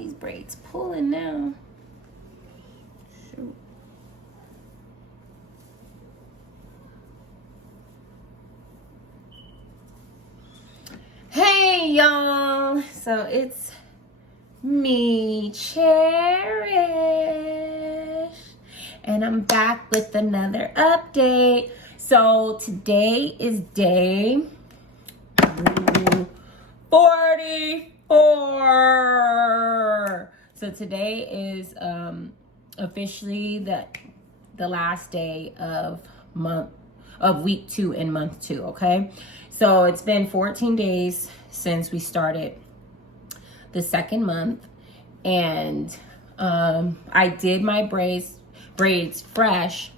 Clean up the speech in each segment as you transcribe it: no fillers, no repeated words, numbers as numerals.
these braids pulling now. Shoot. Hey y'all, so it's me, Cherish, and I'm back with another update. So today is day 44. So today is officially the last day of week 2 in month 2. Okay, so it's been 14 days since we started the second month, and I did my braids fresh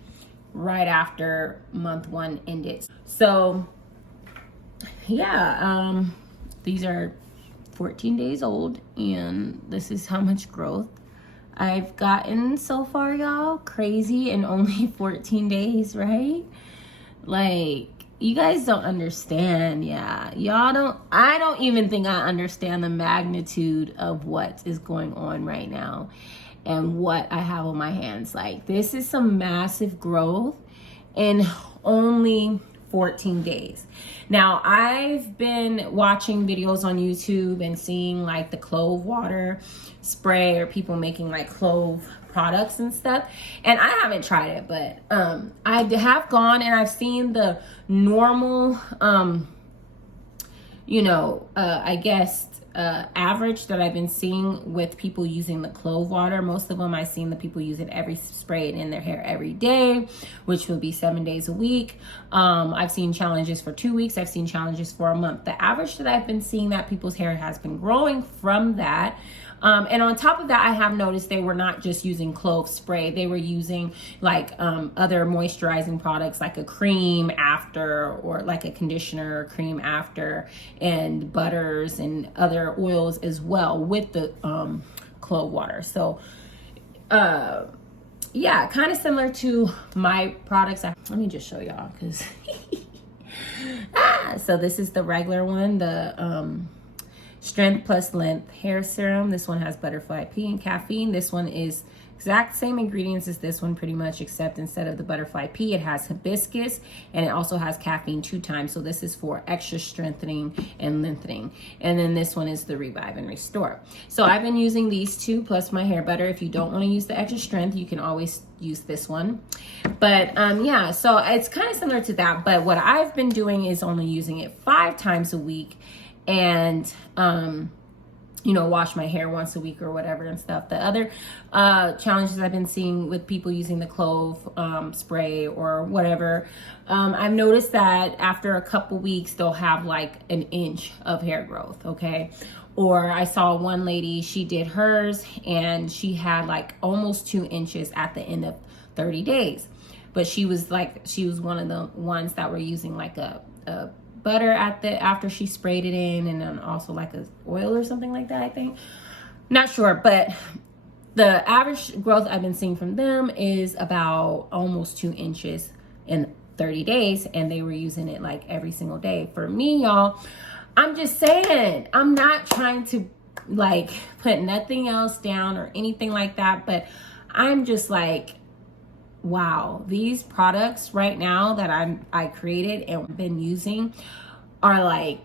right after month 1 ended. So yeah, these are 14 days old, and this is how much growth I've gotten so far, y'all. Crazy in only 14 days, right? Like, you guys don't understand. Yeah, I don't even think I understand the magnitude of what is going on right now and what I have on my hands. Like, this is some massive growth in only 14 days. Now, I've been watching videos on YouTube and seeing like the clove water spray, or people making like clove products and stuff, and I haven't tried it, but I have gone and I've seen the normal I guess average that I've been seeing with people using the clove water. Most of them I've seen the people use it spray it in their hair every day, which will be 7 days a week. I've seen challenges for 2 weeks. I've seen challenges for a month. The average that I've been seeing that people's hair has been growing from that. And on top of that, I have noticed they were not just using clove spray. They were using like other moisturizing products, like a cream after, or like a conditioner or cream after, and butters and other oils as well with the clove water. So yeah, kind of similar to my products. Let me just show y'all, because so this is the regular one, the Strength Plus Length Hair Serum. This one has butterfly pea and caffeine. This one is exact same ingredients as this one pretty much, except instead of the butterfly pea, it has hibiscus, and it also has caffeine 2 times. So this is for extra strengthening and lengthening. And then this one is the Revive and Restore. So I've been using these 2 plus my hair butter. If you don't want to use the extra strength, you can always use this one. But yeah, so it's kind of similar to that, but what I've been doing is only using it 5 times a week, and wash my hair once a week or whatever and stuff. The other challenges I've been seeing with people using the clove spray or whatever, I've noticed that after a couple weeks they'll have like an inch of hair growth. Okay, or I saw one lady, she did hers and she had like almost 2 inches at the end of 30 days, but she was one of the ones that were using like a butter after she sprayed it in, and then also like a oil or something like that, I think. Not sure, but the average growth I've been seeing from them is about almost 2 inches in 30 days, and they were using it like every single day. For me, y'all, I'm just saying, I'm not trying to like put nothing else down or anything like that, but I'm just like, wow, these products right now that I created and been using are like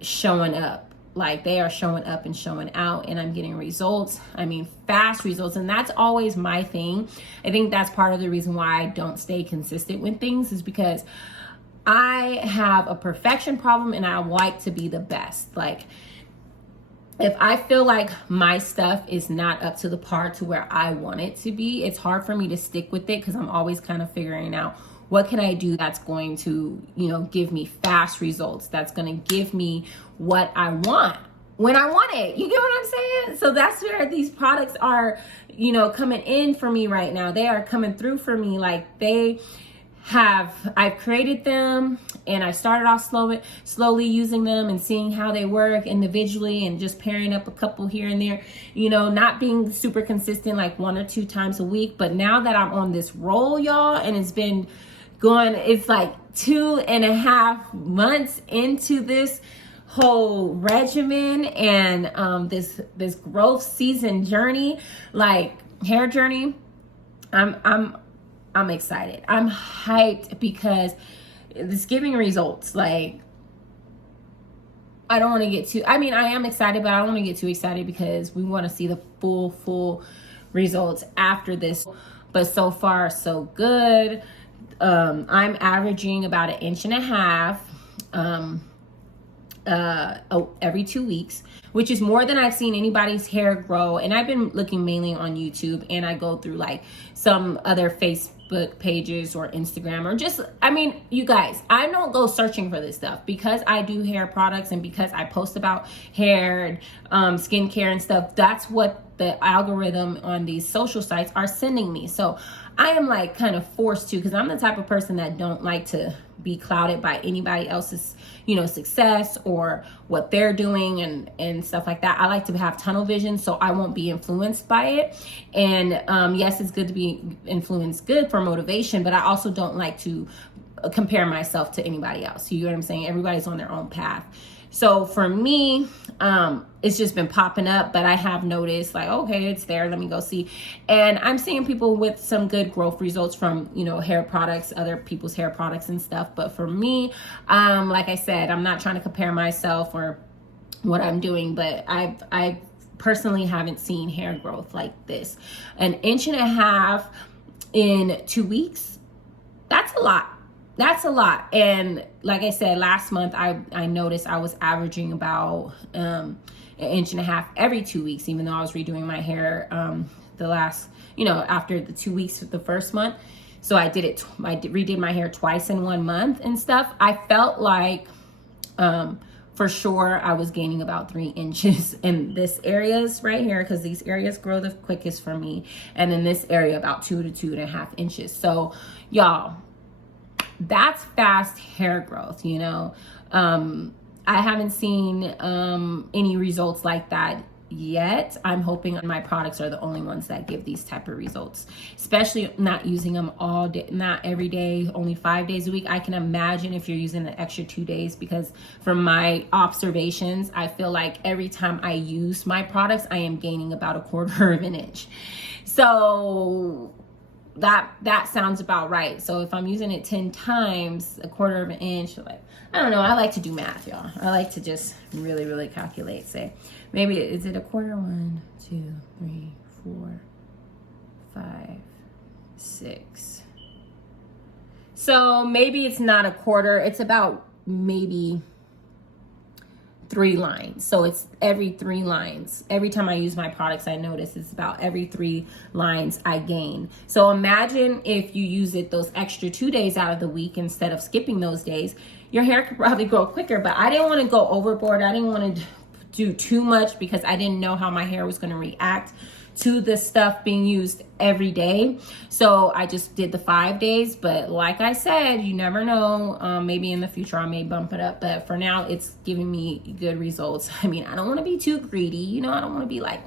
showing up. Like, they are showing up and showing out, and I'm getting results. I mean, fast results. And that's always my thing. I think that's part of the reason why I don't stay consistent with things, is because I have a perfection problem and I like to be the best. Like, if I feel like my stuff is not up to the par to where I want it to be, it's hard for me to stick with it, because I'm always kind of figuring out what can I do that's going to, give me fast results, that's going to give me what I want when I want it. You get what I'm saying? So that's where these products are, coming in for me right now. They are coming through for me. Like, I've created them, and I started off slowly using them and seeing how they work individually, and just pairing up a couple here and there, not being super consistent, like 1 or 2 times a week. But now that I'm on this roll, y'all, and it's like 2.5 months into this whole regimen and this growth season journey, like hair journey, I'm excited. I'm hyped because it's giving results. Like, I don't want to get too, I mean, I am excited, but I don't want to get too excited because we want to see the full results after this. But so far, so good. I'm averaging about 1.5 inches every 2 weeks, which is more than I've seen anybody's hair grow. And I've been looking mainly on YouTube, and I go through like some other Facebook pages or Instagram, or just, I mean, you guys, I don't go searching for this stuff because I do hair products and because I post about hair and skincare and stuff. That's what the algorithm on these social sites are sending me. So I am like kind of forced to, because I'm the type of person that don't like to be clouded by anybody else's, success or what they're doing and stuff like that. I like to have tunnel vision, so I won't be influenced by it. And yes, it's good to be influenced, good for motivation, but I also don't like to compare myself to anybody else. You know what I'm saying? Everybody's on their own path. So for me, it's just been popping up, but I have noticed like, okay, it's there. Let me go see. And I'm seeing people with some good growth results from, hair products, other people's hair products and stuff. But for me, like I said, I'm not trying to compare myself or what I'm doing, but I personally haven't seen hair growth like this. 1.5 inches in 2 weeks. That's a lot. That's a lot. And like I said, last month, I noticed I was averaging about 1.5 inches every 2 weeks, even though I was redoing my hair the last, after the 2 weeks of the first month. So I redid my hair twice in 1 month and stuff. I felt like for sure I was gaining about 3 inches in this areas right here, because these areas grow the quickest for me. And in this area, about 2 to 2.5 inches. So y'all, that's fast hair growth, I haven't seen any results like that yet. I'm hoping my products are the only ones that give these type of results, especially not using them all day, not every day, only 5 days a week. I can imagine if you're using the extra 2 days, because from my observations, I feel like every time I use my products, I am gaining about 1/4 inch. So that sounds about right. So if I'm using it 10 times, 1/4 inch, like, I don't know. I like to do math, y'all. I like to just really calculate. Say, maybe is it 1/4? 1, 2, 3, 4, 5, 6. So maybe it's not 1/4. It's about maybe 3 lines. So it's every 3 lines. Every time I use my products, I notice it's about every 3 lines I gain. So imagine if you use it those extra 2 days out of the week instead of skipping those days, your hair could probably grow quicker. But I didn't want to go overboard. I didn't want to do too much because I didn't know how my hair was going to react to this stuff being used every day. So I just did the 5 days. But like I said, you never know. Maybe in the future I may bump it up. But for now, it's giving me good results. I mean, I don't want to be too greedy. I don't want to be like,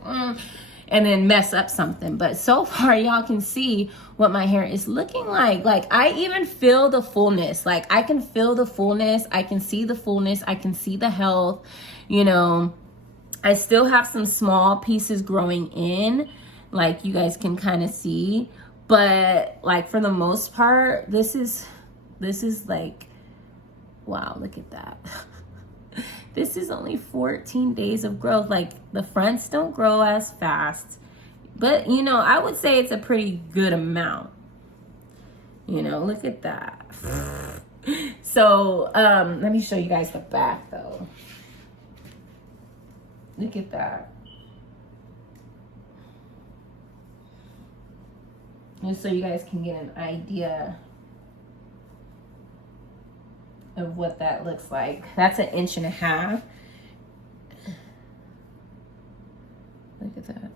and then mess up something. But so far, y'all can see what my hair is looking like. Like, I even feel the fullness. Like, I can feel the fullness. I can see the fullness. I can see the health. I still have some small pieces growing in, like you guys can kind of see. But like for the most part, this is like, wow, look at that. This is only 14 days of growth. Like, the fronts don't grow as fast, but I would say it's a pretty good amount. Look at that. So let me show you guys the back though. Look at that. Just so you guys can get an idea of what that looks like. That's 1.5 inches. Look at that.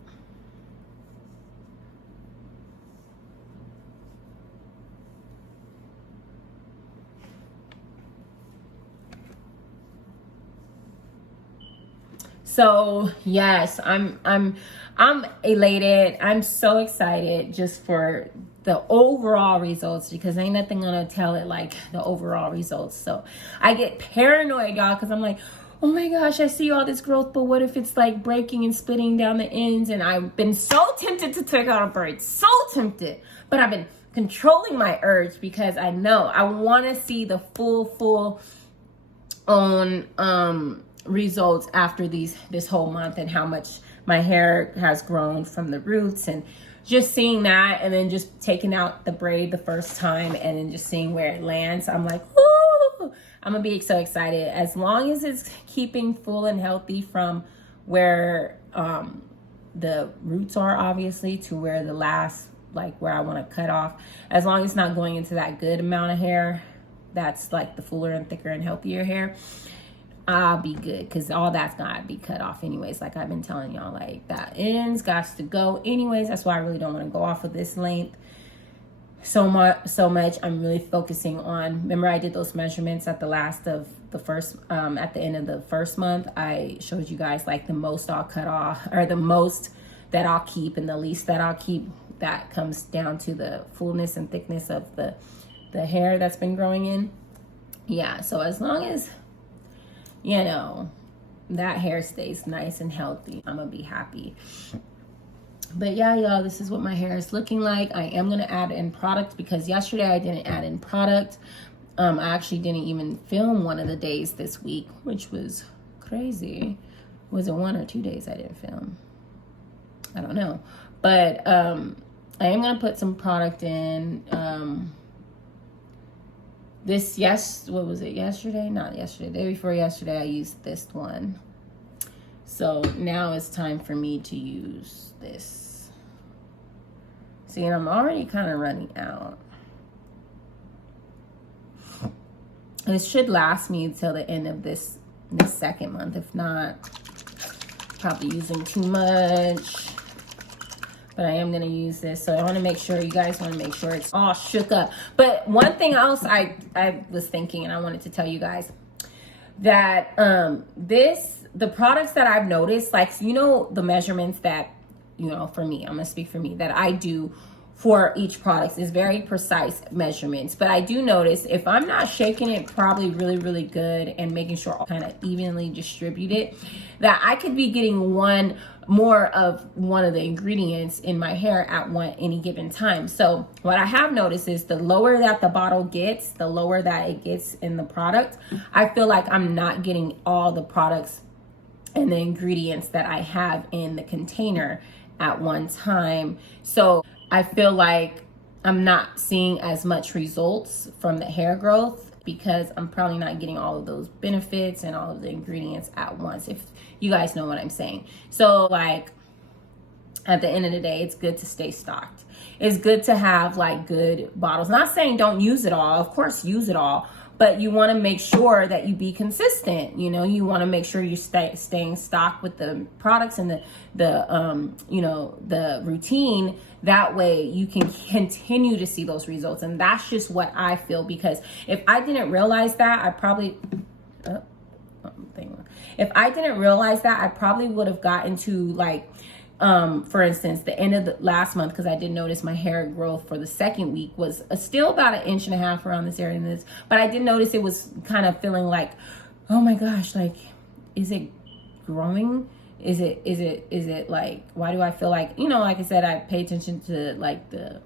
So yes, I'm elated. I'm so excited just for the overall results, because ain't nothing gonna tell it like the overall results. So I get paranoid, y'all, because I'm like, oh my gosh, I see all this growth, but what if it's like breaking and splitting down the ends? And I've been so tempted to take out a braid, so tempted, but I've been controlling my urge because I know I want to see the full on results after this whole month, and how much my hair has grown from the roots, and just seeing that, and then just taking out the braid the first time and then just seeing where it lands. I'm like, ooh, I'm gonna be so excited. As long as it's keeping full and healthy from where the roots are, obviously, to where the last, like where I want to cut off, as long as it's not going into that good amount of hair, that's like the fuller and thicker and healthier hair, I'll be good, because all that's gotta be cut off anyways. Like I've been telling y'all, like that ends got to go anyways. That's why I really don't want to go off of this length so much. I'm really focusing on, remember I did those measurements at the last of the first at the end of the first month. I showed you guys like the most I'll cut off, or the most that I'll keep and the least that I'll keep. That comes down to the fullness and thickness of the hair that's been growing in. Yeah, so as long as, you know, that hair stays nice and healthy, I'm gonna be happy. But yeah, y'all, this is what my hair is looking like. I am gonna add in product, because yesterday I didn't add in product. I actually didn't even film one of the days this week, which was crazy. Was it 1 or 2 days I didn't film? I don't know. But I am gonna put some product in. What was it, yesterday? Not yesterday, the day before yesterday, I used this one. So now it's time for me to use this. See, and I'm already kind of running out. This should last me until the end of this second month. If not, probably using too much. But I am going to use this. So I want to make sure, you guys want to make sure it's all shook up. But one thing else I was thinking, and I wanted to tell you guys, that the products that I've noticed, like, you know, the measurements that, you know, for me, I'm going to speak for me, that I do for each product is very precise measurements. But I do notice if I'm not shaking it probably really, really good and making sure I'll kind of evenly distribute it, that I could be getting more of one of the ingredients in my hair at any given time. So what I have noticed is the lower that the bottle gets, the lower that it gets in the product, I feel like I'm not getting all the products and the ingredients that I have in the container at one time. So I feel like I'm not seeing as much results from the hair growth, because I'm probably not getting all of those benefits and all of the ingredients at once, if you guys know what I'm saying. So like at the end of the day, it's good to stay stocked. It's good to have like good bottles. Not saying don't use it all, of course use it all, but you want to make sure that you be consistent. You know, you want to make sure you're staying stocked with the products and the routine. That way you can continue to see those results. And that's just what I feel, because if I didn't realize that, I probably would have gotten to like, for instance, the end of the last month, because I did notice my hair growth for the second week was still about 1.5 inches around this area. But I did notice it was kind of feeling like, oh my gosh, like, is it growing? Is it like, why do I feel like, you know, like I said, I pay attention to like the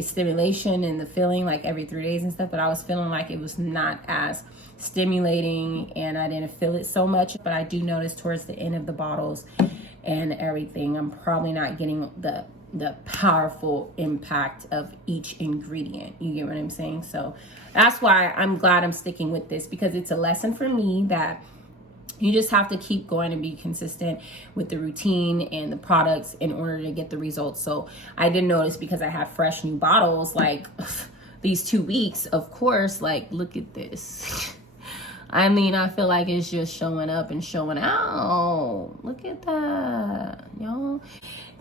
stimulation and the feeling like every 3 days and stuff, but I was feeling like it was not as stimulating and I didn't feel it so much. But I do notice towards the end of the bottles and everything, I'm probably not getting the powerful impact of each ingredient. You get what I'm saying? So that's why I'm glad I'm sticking with this, because it's a lesson for me that you just have to keep going and be consistent with the routine and the products in order to get the results. So I did notice, because I have fresh new bottles like these 2 weeks, of course, like, look at this. I mean, I feel like it's just showing up and showing out. Look at that, y'all.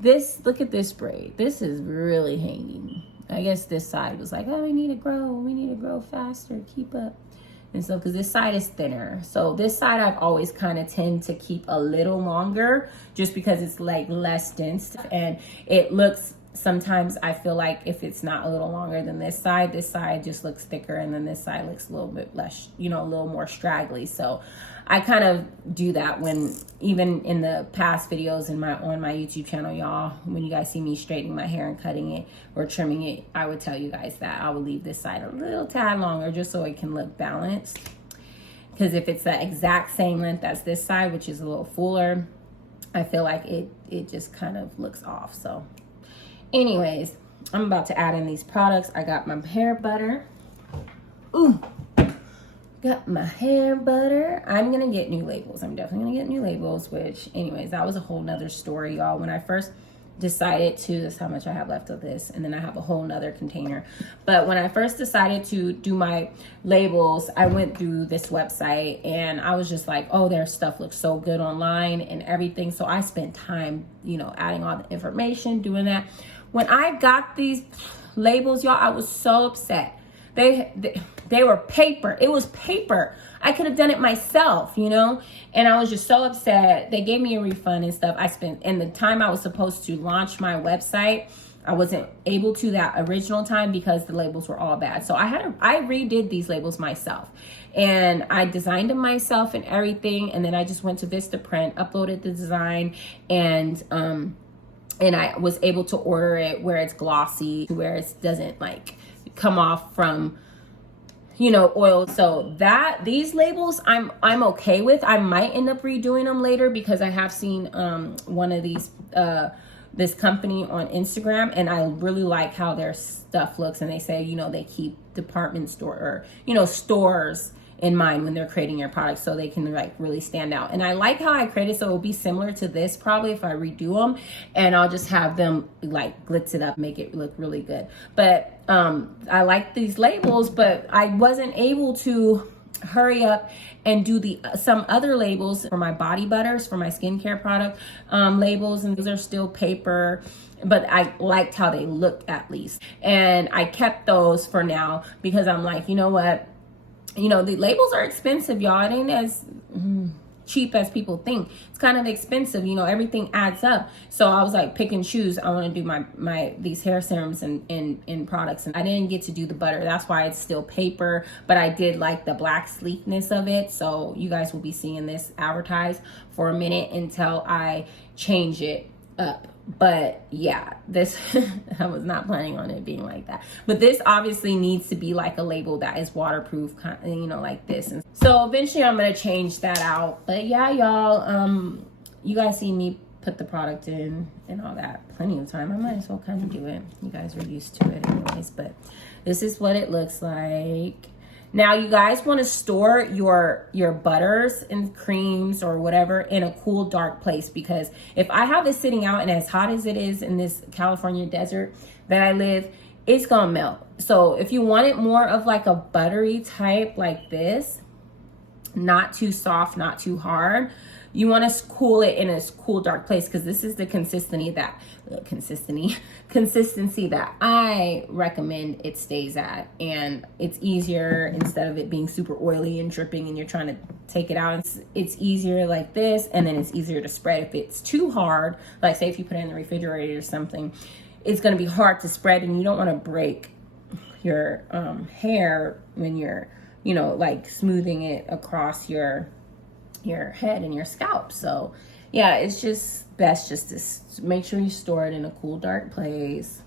Look at this braid. This is really hanging. I guess this side was like, oh, we need to grow faster, keep up. And so, because this side is thinner. So this side I've always kind of tend to keep a little longer, just because it's like less dense and it looks sometimes I feel like if it's not a little longer than this side just looks thicker, and then this side looks a little bit less, a little more straggly. So I kind of do that when, even in the past videos on my YouTube channel, y'all, when you guys see me straightening my hair and cutting it or trimming it, I would tell you guys that I would leave this side a little tad longer just so it can look balanced. Because if it's the exact same length as this side, which is a little fuller, I feel like it just kind of looks off. So anyways, I'm about to add in these products. I got my hair butter. Ooh. Got my hair butter. I'm gonna get new labels. I'm definitely gonna get new labels, which anyways, that was a whole nother story, y'all. When I first decided to, that's how much I have left of this, and then I have a whole nother container. But when I first decided to do my labels, I went through this website and I was just like, oh, their stuff looks so good online and everything. So I spent time, adding all the information, doing that. When I got these labels, y'all, I was so upset. They were paper. It was paper. I could have done it myself, and I was just so upset. They gave me a refund and stuff. And the time I was supposed to launch my website, I wasn't able to that original time because the labels were all bad. So I redid these labels myself, and I designed them myself and everything. And then I just went to Vistaprint, uploaded the design, and I was able to order it where it's glossy, where it doesn't like come off from oil. So these labels I'm okay with. I might end up redoing them later because I have seen one of these this company on Instagram, and I really like how their stuff looks, and they say they keep department store or stores in mind when they're creating your products, so they can like really stand out. And I like how I created, so it will be similar to this probably if I redo them, and I'll just have them like glitz it up, make it look really good. But I like these labels, but I wasn't able to hurry up and do some other labels for my body butters, for my skincare product labels, and those are still paper, but I liked how they looked at least, and I kept those for now because I'm like, you know what, the labels are expensive, y'all. It ain't as cheap as people think. It's kind of expensive, everything adds up. So I was like, pick and choose. I want to do my these hair serums and products, and I didn't get to do the butter. That's why it's still paper, but I did like the black sleekness of it. So you guys will be seeing this advertised for a minute until I change it up. But yeah, this I was not planning on it being like that, but this obviously needs to be like a label that is waterproof, like this. And so eventually I'm gonna change that out. But yeah, y'all, you guys see me put the product in and all that plenty of time. I might as well kind of do it. You guys are used to it anyways, but this is what it looks like. Now, you guys want to store your butters and creams or whatever in a cool, dark place, because if I have this sitting out and as hot as it is in this California desert that I live, it's going to melt. So if you want it more of like a buttery type like this, not too soft, not too hard, you want to cool it in a cool, dark place, because this is the consistency that I recommend it stays at. And it's easier, instead of it being super oily and dripping and you're trying to take it out, it's easier like this, and then it's easier to spread. If it's too hard, like say if you put it in the refrigerator or something, it's going to be hard to spread, and you don't want to break your hair when you're like smoothing it across your head and your scalp. So yeah, it's just best just to make sure you store it in a cool, dark place.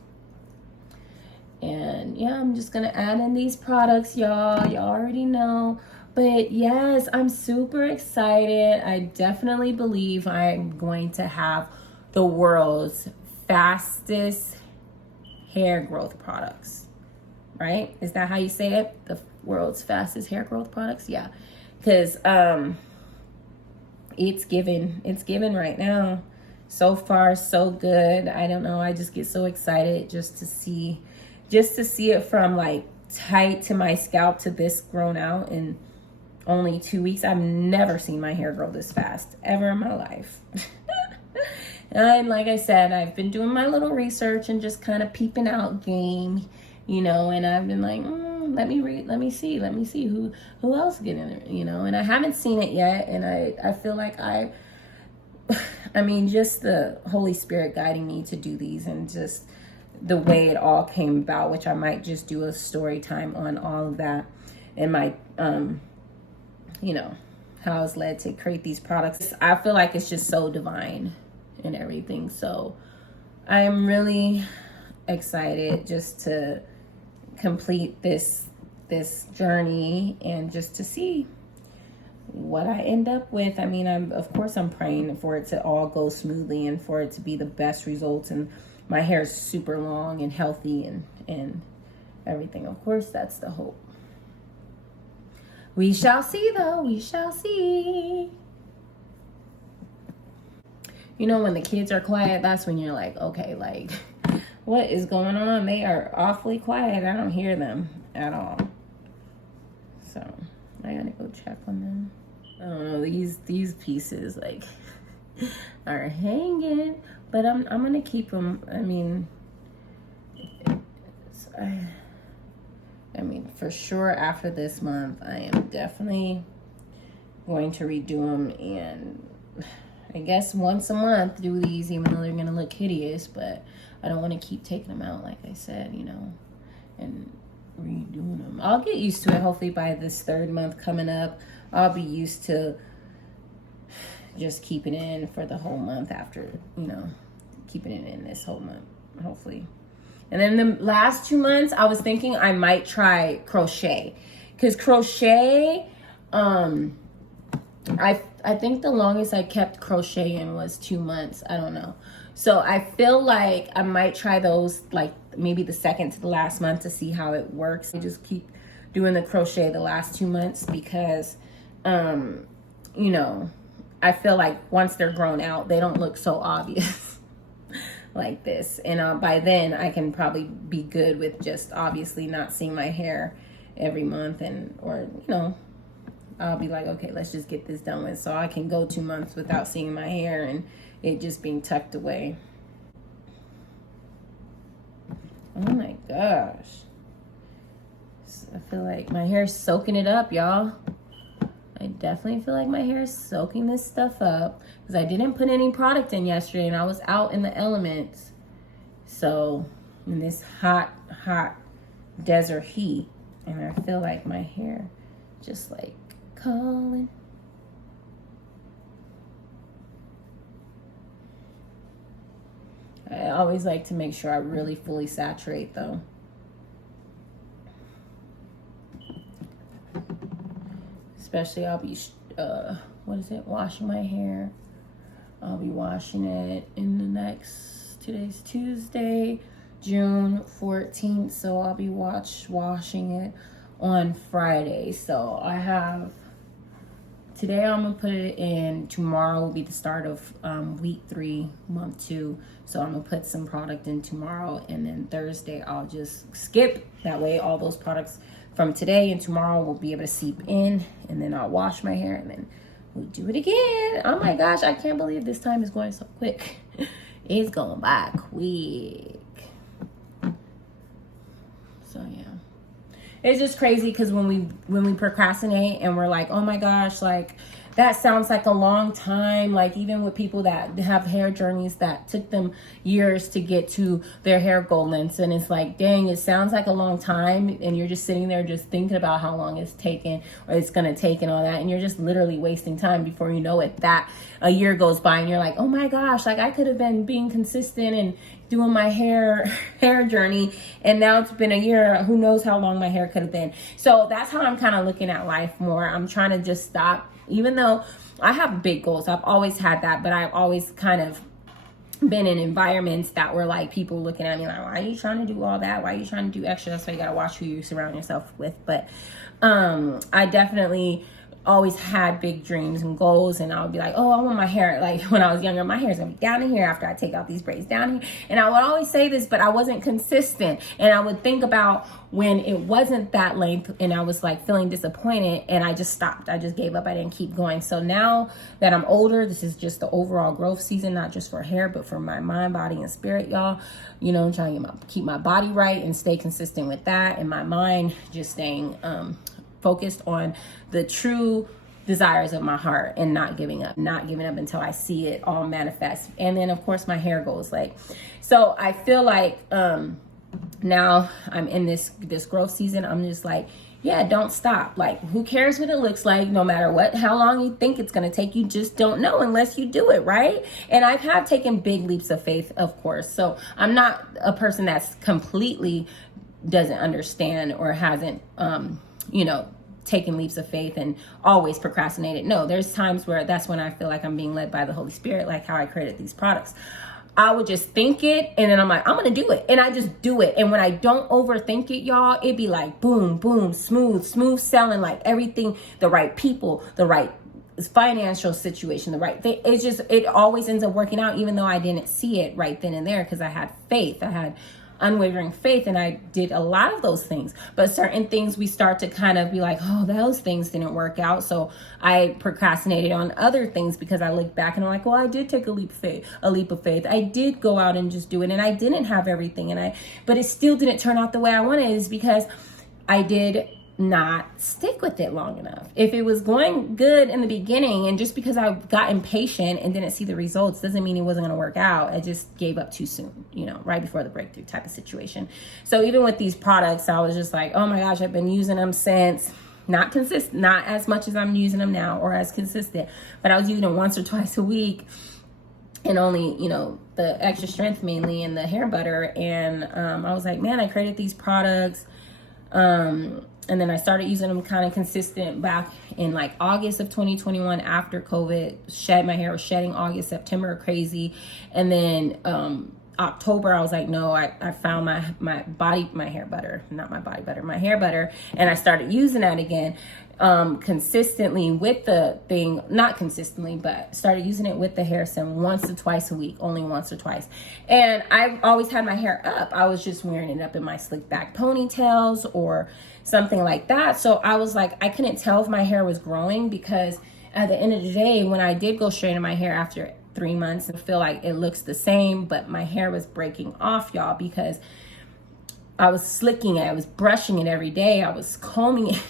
And yeah, I'm just gonna add in these products, y'all already know. But yes, I'm super excited. I definitely believe I'm going to have the world's fastest hair growth products, right? Is that how you say it? The world's fastest hair growth products? Yeah, because it's given right now. So far, so good. I don't know. I just get so excited just to see it from like tight to my scalp to this grown out in only 2 weeks. I've never seen my hair grow this fast ever in my life. And like I said, I've been doing my little research and just kind of peeping out game, and I've been like, let me see who else get in it, and I haven't seen it yet. And I feel like I mean, just the Holy Spirit guiding me to do these, and just the way it all came about, which I might just do a story time on all of that, and my you know, how I was led to create these products. I feel like it's just so divine and everything. So I'm really excited just to complete this journey and just to see what I end up with. I mean, of course I'm praying for it to all go smoothly and for it to be the best results, and my hair is super long and healthy and everything. Of course, that's the hope. We shall see, though. We shall see. You know, when the kids are quiet, that's when you're like, okay, like, what is going on? They are awfully quiet. I don't hear them at all. So I gotta go check on them. I don't know, these pieces like are hanging, but I'm gonna keep them. I mean, for sure after this month, I am definitely going to redo them, and I guess once a month do these, even though they're gonna look hideous, but I don't want to keep taking them out, like I said, you know, and redoing them. I'll get used to it. Hopefully by this third month coming up, I'll be used to just keeping it in for the whole month after, you know, keeping it in this whole month, hopefully. And then the last 2 months, I was thinking I might try crochet, because crochet, I think the longest I kept crocheting was 2 months. I don't know. So I feel like I might try those, like maybe the second to the last month, to see how it works. I just keep doing the crochet the last 2 months because, you know, I feel like once they're grown out, they don't look so obvious like this. And by then I can probably be good with just obviously not seeing my hair every month, or, you know, I'll be like, okay, let's just get this done with. So I can go 2 months without seeing my hair and it just being tucked away. Oh my gosh. I feel like my hair's soaking it up, y'all. I definitely feel like my hair is soaking this stuff up because I didn't put any product in yesterday and I was out in the elements. So in this hot desert heat, and I feel like my hair just like calling. I always like to make sure I really fully saturate though. Especially I'll be, washing my hair. I'll be washing it in the next, today's Tuesday, June 14th. So I'll be washing it on Friday. So I have, today I'm gonna put it in, tomorrow will be the start of week 3, month 2. So I'm gonna put some product in tomorrow, and then Thursday I'll just skip. That way all those products from today and tomorrow will be able to seep in, and then I'll wash my hair, and then we'll do it again. Oh my gosh, I can't believe this time is going so quick. It's going by quick. So yeah. It's just crazy because when we procrastinate and we're like, oh my gosh, like that sounds like a long time. Like even with people that have hair journeys that took them years to get to their hair goal lengths, and it's like, dang, it sounds like a long time, and you're just sitting there just thinking about how long it's taken or it's gonna take and all that, and you're just literally wasting time. Before you know it, that a year goes by and you're like, oh my gosh, like I could have been being consistent and doing my hair journey, and now it's been a year. Who knows how long my hair could have been. So that's how I'm kind of looking at life more. I'm trying to just stop, even though I have big goals. I've always had that, but I've always kind of been in environments that were like people looking at me like, why are you trying to do all that? Why are you trying to do extra? That's why you got to watch who you surround yourself with. But I definitely always had big dreams and goals, and I would be like, oh, I want my hair, like when I was younger, my hair's gonna be down in here after I take out these braids down here. And I would always say this, but I wasn't consistent. And I would think about when it wasn't that length and I was like feeling disappointed, and I just stopped. I just gave up. I didn't keep going. So now that I'm older, this is just the overall growth season, not just for hair, but for my mind, body, and spirit, y'all. You know, I'm trying to keep my body right and stay consistent with that, and my mind just staying focused on the true desires of my heart and not giving up until I see it all manifest. And then of course my hair goes like, so I feel like now I'm in this growth season. I'm just like, yeah, don't stop. Like, who cares what it looks like? No matter how long you think it's going to take, you just don't know unless you do it, right? And I have taken big leaps of faith, of course. So I'm not a person that's completely doesn't understand or hasn't, taken leaps of faith and always procrastinated. No, there's times where that's when I feel like I'm being led by the Holy Spirit, like how I created these products. I would just think it, and then I'm like, I'm going to do it. And I just do it. And when I don't overthink it, y'all, it'd be like, boom, boom, smooth selling, like everything, the right people, the right financial situation, the right thing. It always ends up working out, even though I didn't see it right then and there, because I had faith. I had unwavering faith, and I did a lot of those things. But certain things we start to kind of be like, oh, those things didn't work out, so I procrastinated on other things because I look back and I'm like, well, I did take a leap of faith. I did go out and just do it, and I didn't have everything, but it still didn't turn out the way I wanted. Is because I did not stick with it long enough. If it was going good in the beginning, and just because I got impatient and didn't see the results doesn't mean it wasn't going to work out. I just gave up too soon, right before the breakthrough type of situation. So even with these products, I was just like, oh my gosh, I've been using them since, not consistent, not as much as I'm using them now or as consistent, but I was using them once or twice a week, and only, the extra strength mainly and the hair butter. And I was like, man, I created these products. And then I started using them kind of consistent back in like August of 2021 after COVID. My hair was shedding August, September, crazy. And then October, I was like, no, I found my hair butter, my hair butter. And I started using that again consistently with the thing, not consistently, but started using it with the hair serum once or twice a week, only once or twice. And I've always had my hair up. I was just wearing it up in my slick back ponytails or something like that. So I was like, I couldn't tell if my hair was growing, because at the end of the day, when I did go straighten my hair after 3 months, and feel like it looks the same, but my hair was breaking off, y'all, because I was slicking it, I was brushing it every day, I was combing it.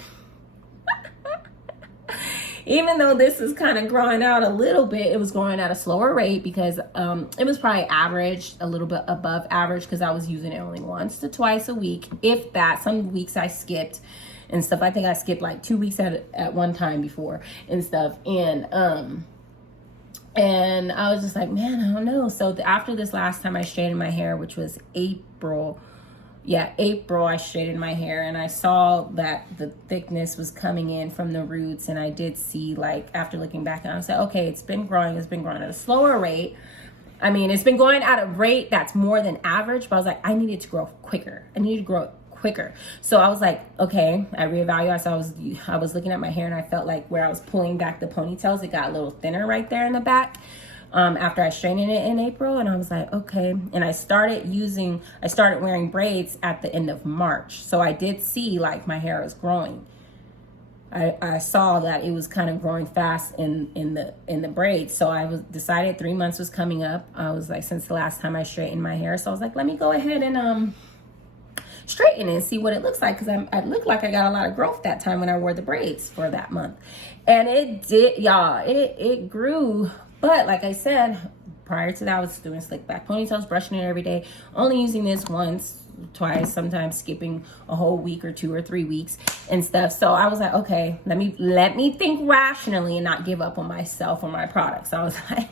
Even though this is kind of growing out a little bit, it was growing at a slower rate because it was probably average, a little bit above average, because I was using it only once to twice a week, if that. Some weeks I skipped and stuff. I think I skipped like 2 weeks at one time before and stuff. And I was just like, man, I don't know. So after this last time I straightened my hair, which was April, I straightened my hair, and I saw that the thickness was coming in from the roots. And I did see, like, after looking back, and I said, okay, it's been growing at a slower rate. I mean, it's been going at a rate that's more than average, but I was like, I needed to grow quicker. So I was like, okay, I reevaluated. So I was looking at my hair, and I felt like where I was pulling back the ponytails, it got a little thinner right there in the back. After I straightened it in April, and I was like, okay. And I started wearing braids at the end of March. So I did see like my hair is growing. I saw that it was kind of growing fast in the braids. So I decided 3 months was coming up. I was like, since the last time I straightened my hair. So I was like, let me go ahead and straighten it and see what it looks like, because I looked like I got a lot of growth that time when I wore the braids for that month. And it did, y'all. It grew. But like I said, prior to that, I was doing slick back ponytails, brushing it every day, only using this once, twice, sometimes skipping a whole week or 2 or 3 weeks and stuff. So I was like, okay, let me think rationally and not give up on myself or my products. So I was like,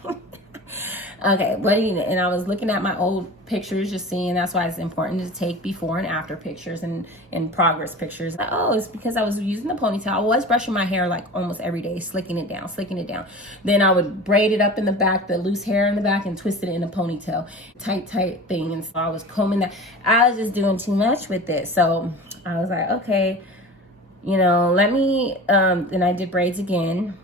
okay, what do you know? And I was looking at my old pictures, just seeing. That's why it's important to take before and after pictures and progress pictures. Oh, it's because I was using the ponytail. I was brushing my hair like almost every day, slicking it down. Then I would braid it up in the back, the loose hair in the back, and twist it in a ponytail, tight thing. And so I was combing that. I was just doing too much with it. So I was like, okay, let me. Then I did braids again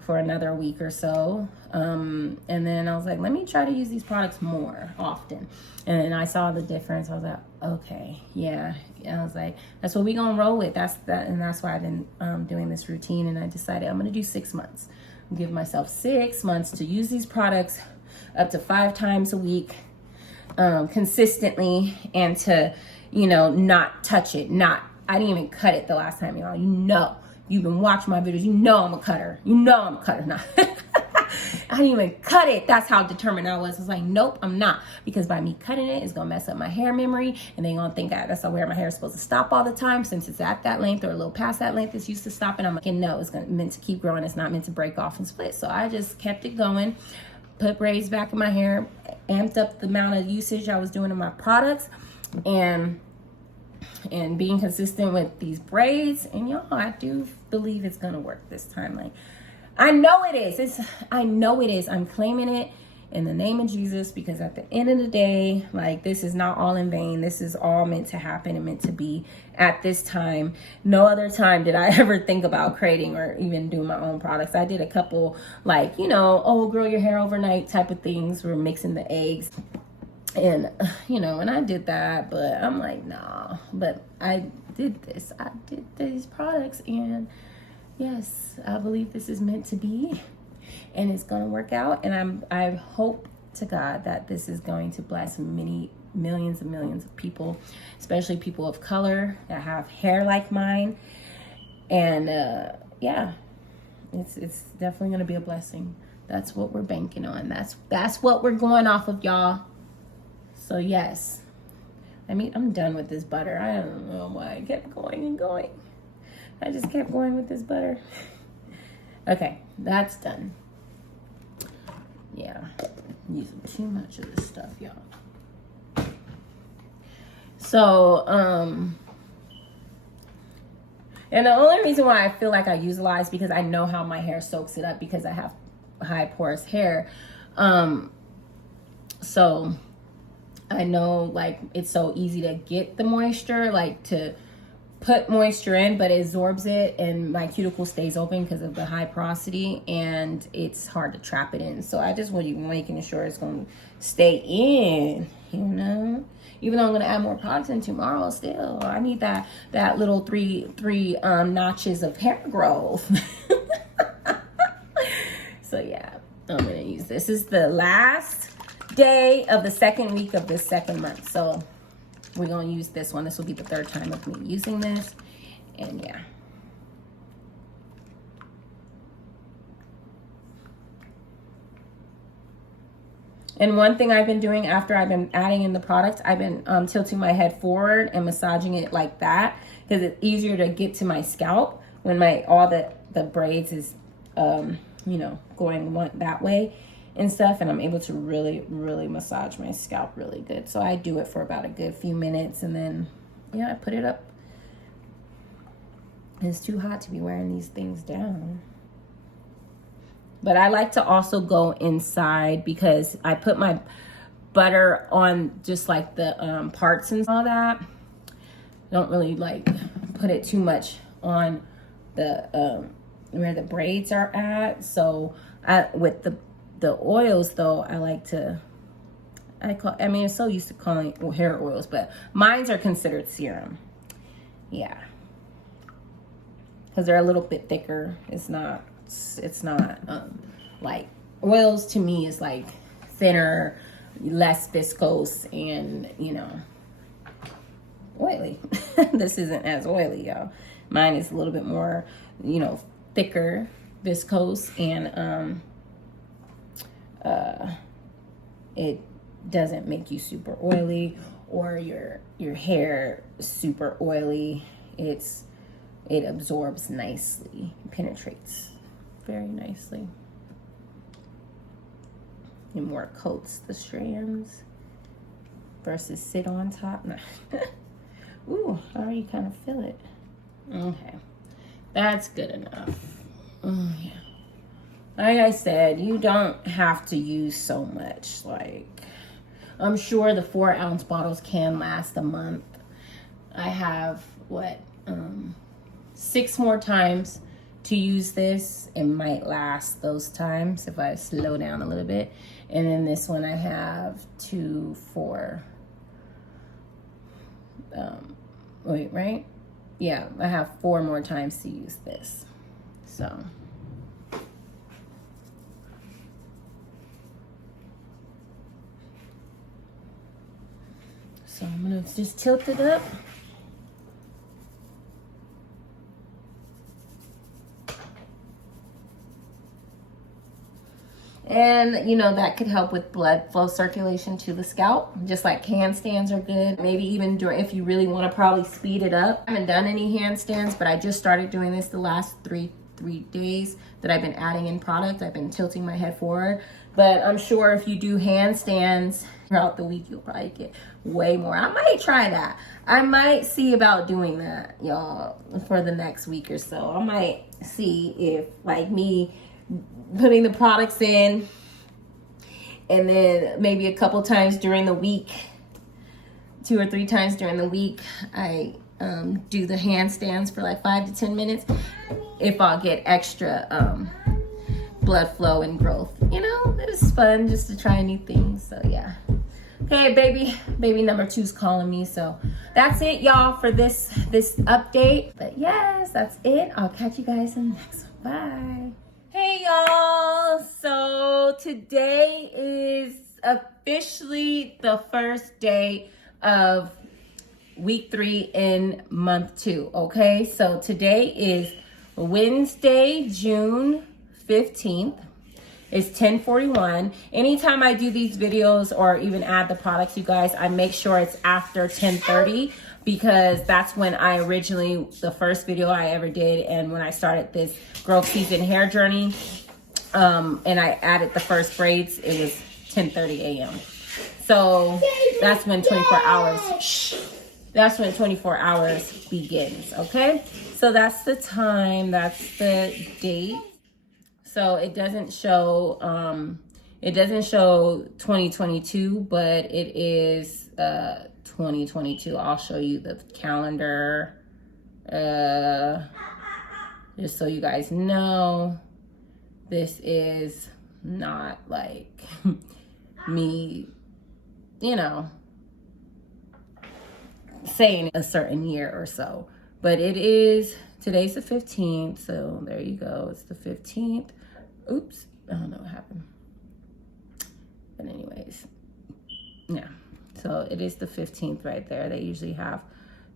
for another week or so. And then I was like, let me try to use these products more often. And then I saw the difference. I was like, okay, yeah. I was like, that's what we gonna roll with. And that's why I've been doing this routine. And I decided I'm gonna do 6 months. Give myself 6 months to use these products up to 5 times a week, consistently, and to, not touch it. I didn't even cut it the last time, y'all. you've been watching my videos, you know I'm a cutter. You know I'm a cutter. Nah. I didn't even cut it. That's how determined I was. I was like, nope, I'm not. Because by me cutting it, it's going to mess up my hair memory. And they're going to think that's where my hair is supposed to stop all the time. Since it's at that length or a little past that length, it's used to stop. And I'm like, no, it's meant to keep growing. It's not meant to break off and split. So I just kept it going. Put braids back in my hair. Amped up the amount of usage I was doing in my products. And being consistent with these braids. And y'all, I do believe it's going to work this time. Like, I know it is. I know it is. I'm claiming it in the name of Jesus, because at the end of the day, like, this is not all in vain. This is all meant to happen and meant to be at this time. No other time did I ever think about creating or even do my own products. I did a couple, like, you know, oh, grow your hair overnight type of things. We're mixing the eggs. And, you know, and I did that, but I'm like, nah. But I did this. I did these products, and yes, I believe this is meant to be, and it's going to work out. And I hope to God that this is going to bless many millions and millions of people, especially people of color that have hair like mine. And yeah, it's definitely going to be a blessing. That's what we're banking on. That's what we're going off of, y'all. So yes, I mean, I'm done with this butter. I don't know why I kept going and going. I just kept going with this butter. Okay, that's done. Yeah, I'm using too much of this stuff, y'all. So, and the only reason why I feel like I use a lot is because I know how my hair soaks it up, because I have high porous hair. So I know, like, it's so easy to get the moisture, like, to put moisture in, but it absorbs it, and my cuticle stays open because of the high porosity, and it's hard to trap it in. So I just want you making sure it's going to stay in, you know. Even though I'm going to add more products in tomorrow, still I need that little three notches of hair growth. So yeah, I'm going to use this. This is the last day of the second week of this second month, so we're going to use this one. This will be the third time of me using this. And yeah. And one thing I've been doing after I've been adding in the product, I've been tilting my head forward and massaging it like that, because it's easier to get to my scalp when all the braids is, you know, going that way and stuff, and I'm able to really, really massage my scalp really good. So I do it for about a good few minutes, and then, yeah, I put it up. It's too hot to be wearing these things down. But I like to also go inside, because I put my butter on just like the parts and all that. Don't really like put it too much on the where the braids are at. So with the oils though, I like to, I mean, I'm so used to calling hair oils, but mines are considered serum. Yeah. Because they're a little bit thicker. It's not like oils to me is like thinner, less viscose, and, you know, oily. This isn't as oily, y'all. Mine is a little bit more, you know, thicker, viscose, and it doesn't make you super oily or your hair super oily. It absorbs nicely, penetrates very nicely. It more coats the strands versus sit on top. Ooh, I already kind of feel it. Okay, that's good enough. Oh yeah. Like I said, you don't have to use so much. Like, I'm sure the 4-ounce bottles can last a month. I have, 6 more times to use this. It might last those times if I slow down a little bit. And then this one I have 2, 4. Wait, right? Yeah, I have 4 more times to use this. So. So I'm gonna just tilt it up. And, you know, that could help with blood flow circulation to the scalp, just like handstands are good. Maybe even if you really want to probably speed it up. I haven't done any handstands, but I just started doing this the last three days that I've been adding in product. I've been tilting my head forward. But I'm sure if you do handstands throughout the week, you'll probably get way more. I might try that. I might see about doing that, y'all, for the next week or so. I might see if, like me, putting the products in and then maybe a couple times during the week, 2 or 3 times during the week, I do the handstands for like 5 to 10 minutes if I'll get extra blood flow and growth. You know, it's fun just to try new things. So yeah. Okay, baby number 2's calling me. So that's it, y'all, for this update. But yes, that's it. I'll catch you guys in the next one. Bye. Hey y'all, so today is officially the first day of week 3 in month 2, okay? So today is Wednesday, June 15th. It's 10:41. Anytime I do these videos or even add the products, you guys, I make sure it's after 10:30 because that's when the first video I ever did and when I started this growth season hair journey, and I added the first braids, it was 10:30 a.m. So that's when 24 hours begins, okay? So that's the time, that's the date. So it doesn't show 2022, but it is 2022. I'll show you the calendar just so you guys know. This is not like me, you know, saying a certain year or so, but it is, today's the 15th, so there you go, it's the 15th. Oops, I don't know what happened. But anyways, yeah. So it is the 15th right there. They usually have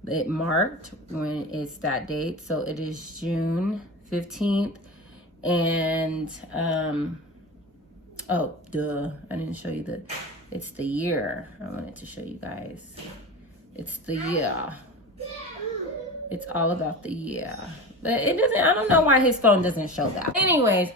it marked when it's that date. So it is June 15th. And, oh, duh. I didn't show you it's the year. I wanted to show you guys. It's the year. It's all about the year. But it doesn't, I don't know why his phone doesn't show that. Anyways,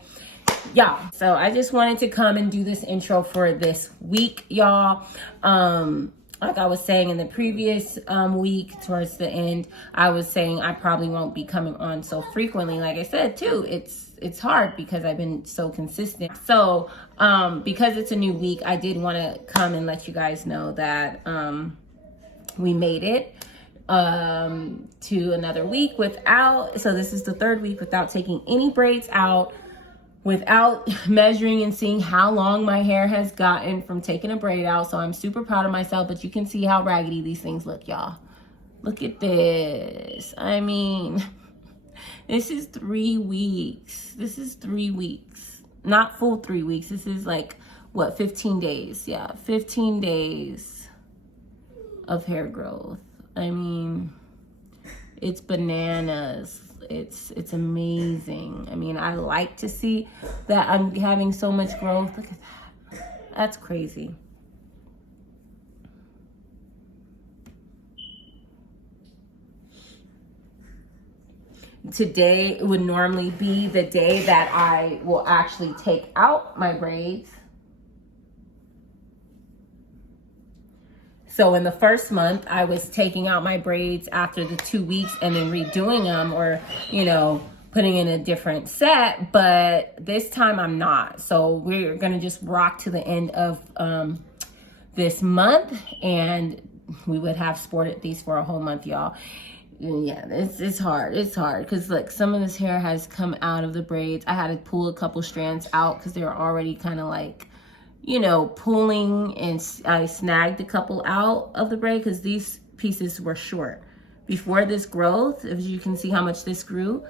y'all, so I just wanted to come and do this intro for this week, y'all. Like I was saying in the previous week, towards the end, I was saying I probably won't be coming on so frequently. Like I said too, it's hard because I've been so consistent. So because it's a new week, I did want to come and let you guys know that we made it to another week so this is the 3rd week without taking any braids out, without measuring and seeing how long my hair has gotten from taking a braid out. So I'm super proud of myself, but you can see how raggedy these things look, y'all. Look at this. I mean, this is 3 weeks. This is 3 weeks. Not full 3 weeks. This is like, what, 15 days? Yeah, 15 days of hair growth. I mean, it's bananas. It's amazing. I mean, I like to see that I'm having so much growth. Look at that. That's crazy. Today would normally be the day that I will actually take out my braids. So in the first month, I was taking out my braids after the 2 weeks and then redoing them, or, you know, putting in a different set. But this time I'm not. So we're going to just rock to the end of this month, and we would have sported these for a whole month, y'all. Yeah, it's hard. It's hard because look, some of this hair has come out of the braids. I had to pull a couple strands out because they were already kind of like, you know, pulling, and I snagged a couple out of the braid because these pieces were short. Before this growth, as you can see how much this grew,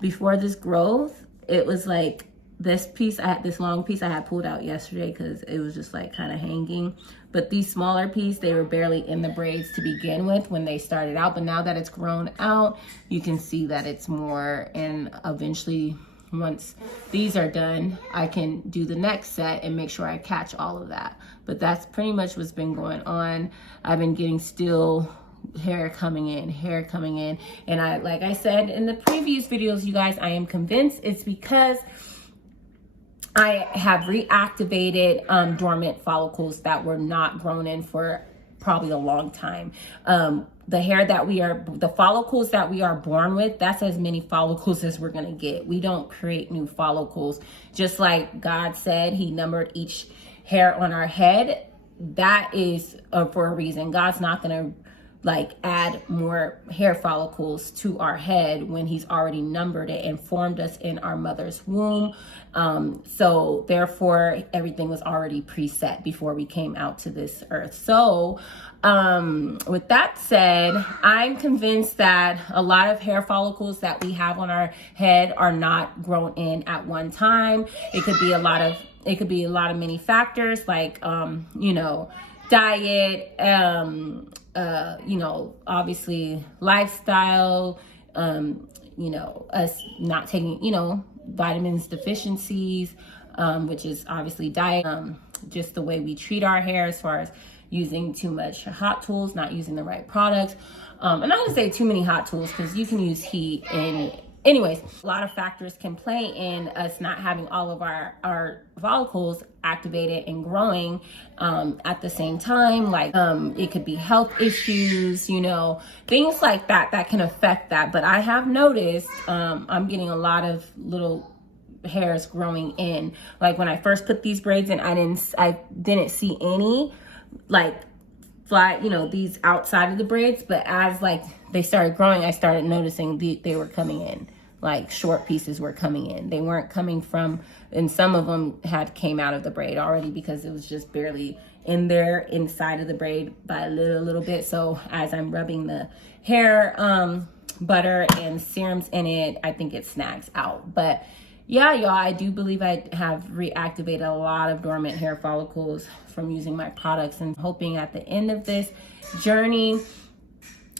before this growth, it was like this piece, I had this long piece I had pulled out yesterday because it was just like kind of hanging. But these smaller pieces, they were barely in the braids to begin with when they started out. But now that it's grown out, you can see that it's more, and eventually once these are done, I can do the next set and make sure I catch all of that. But that's pretty much what's been going on. I've been getting still hair coming in. And like I said in the previous videos, you guys, I am convinced it's because I have reactivated dormant follicles that were not grown in for probably a long time. The follicles that we are born with, that's as many follicles as we're gonna get. We don't create new follicles. Just like God said, he numbered each hair on our head. That is for a reason. God's not gonna like add more hair follicles to our head when he's already numbered it and formed us in our mother's womb. So therefore everything was already preset before we came out to this earth. So with that said, I'm convinced that a lot of hair follicles that we have on our head are not grown in at one time. It could be a lot of many factors, like diet, obviously lifestyle, us not taking, vitamins deficiencies, which is obviously diet, just the way we treat our hair as far as using too much hot tools, not using the right products. And I'm not gonna say too many hot tools because you can use heat. And anyways, a lot of factors can play in us not having all of our follicles activated and growing at the same time. Like it could be health issues, things like that can affect that. But I have noticed I'm getting a lot of little hairs growing in. Like when I first put these braids in, I didn't see any like fly, these outside of the braids. But as like they started growing, I started noticing they were coming in. Like short pieces were coming in. They weren't coming from, and some of them came out of the braid already because it was just barely in there inside of the braid by a little bit. So as I'm rubbing the hair butter and serums in it, I think it snags out. But yeah, y'all, I do believe I have reactivated a lot of dormant hair follicles from using my products, and hoping at the end of this journey,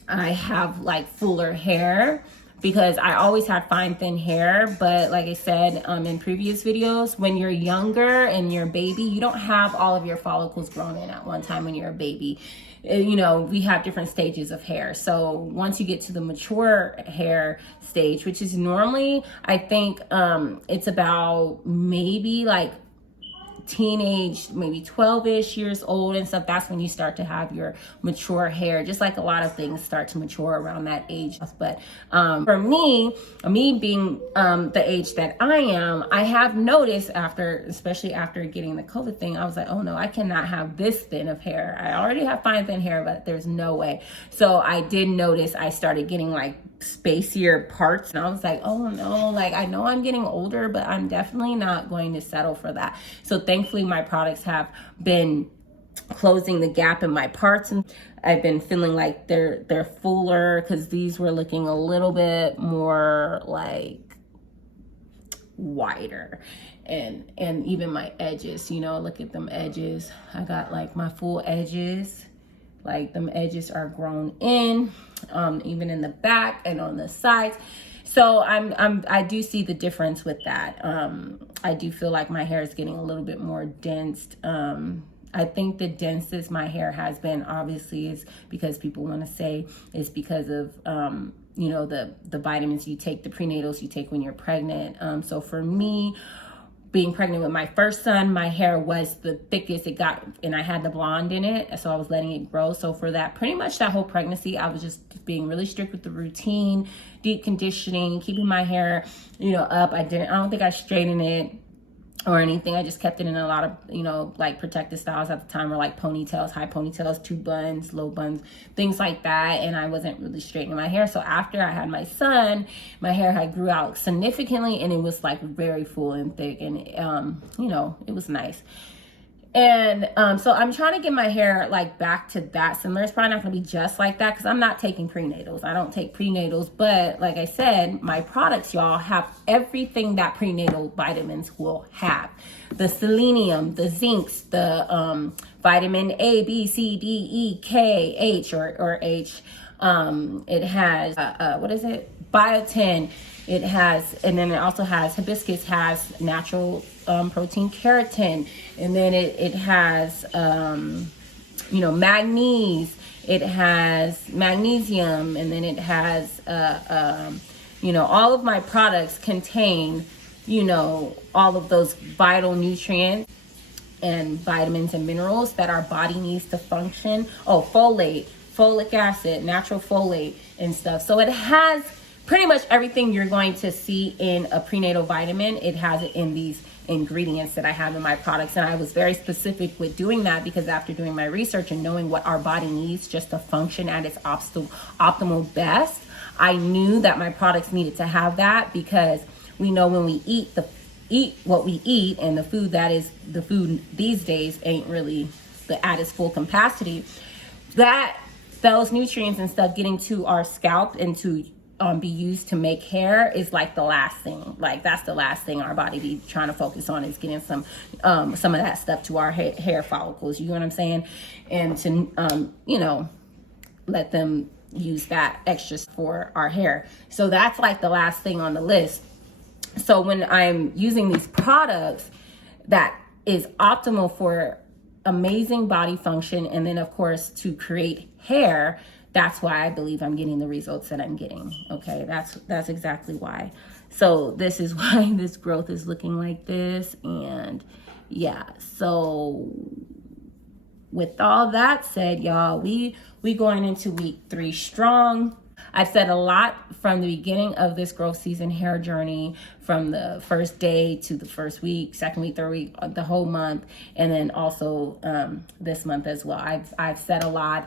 I have like fuller hair, because I always had fine, thin hair. But like I said in previous videos, when you're younger and you're a baby, you don't have all of your follicles grown in at one time when you're a baby. We have different stages of hair. So once you get to the mature hair stage, which is normally, I think it's about maybe like teenage, maybe 12-ish years old and stuff, that's when you start to have your mature hair. Just like a lot of things start to mature around that age. But for me being the age that I am, I have noticed especially after getting the COVID thing, I was like, oh no, I cannot have this thin of hair. I already have fine thin hair, but there's no way. So I did notice I started getting like spacier parts, and I was like, oh no, like I know I'm getting older, but I'm definitely not going to settle for that. So thankfully my products have been closing the gap in my parts, and I've been feeling like they're fuller, because these were looking a little bit more like wider. And even my edges, look at them edges. I got like my full edges, like them edges are grown in, even in the back and on the sides. So I do see the difference with that. I do feel like my hair is getting a little bit more dense. I think the densest my hair has been, obviously, is because people want to say it's because of the vitamins you take, the prenatals you take when you're pregnant. So for me, being pregnant with my first son, my hair was the thickest it got, and I had the blonde in it, so I was letting it grow. So for that, pretty much that whole pregnancy, I was just being really strict with the routine, deep conditioning, keeping my hair, up. I don't think I straightened it or anything. I just kept it in a lot of, like protective styles at the time, or like ponytails, high ponytails, 2 buns, low buns, things like that. And I wasn't really straightening my hair. So after I had my son, my hair had grew out significantly, and it was like very full and thick, and it was nice. And so I'm trying to get my hair like back to that similar. It's probably not gonna be just like that, because I'm not taking prenatals. I don't take prenatals, but like I said, my products, y'all, have everything that prenatal vitamins will have. The selenium, the zincs, the vitamin A, B, C, D, E, K, H, or H, It has, what is it? Biotin. It has, and then it also has, hibiscus has natural protein keratin. And then it has, manganese. It has magnesium. And then it has, all of my products contain, all of those vital nutrients and vitamins and minerals that our body needs to function. Oh, folate, folic acid, natural folate and stuff. So it has pretty much everything you're going to see in a prenatal vitamin. It has it in these ingredients that I have in my products. And I was very specific with doing that because after doing my research and knowing what our body needs just to function at its optimal best, I knew that my products needed to have that, because we know when we eat what we eat, and the food that is the food these days ain't really at its full capacity, that those nutrients and stuff getting to our scalp and to be used to make hair is like the last thing. Like that's the last thing our body be trying to focus on, is getting some of that stuff to our hair follicles. You know what I'm saying? And to let them use that extra for our hair. So that's like the last thing on the list. So when I'm using these products that is optimal for amazing body function, and then of course to create hair, that's why I believe I'm getting the results that I'm getting. Okay, that's exactly why. So this is why this growth is looking like this. And yeah, so with all that said, y'all, we going into week 3 strong. I've said a lot from the beginning of this growth season hair journey, from the first day to the first week, second week, third week, the whole month, and then also this month as well. I've said a lot.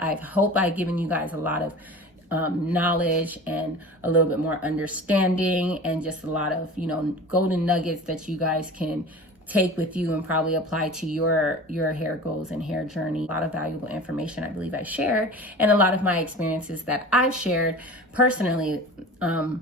I hope I've given you guys a lot of knowledge and a little bit more understanding, and just a lot of golden nuggets that you guys can take with you and probably apply to your hair goals and hair journey. A lot of valuable information I believe I shared, and a lot of my experiences that I've shared personally, that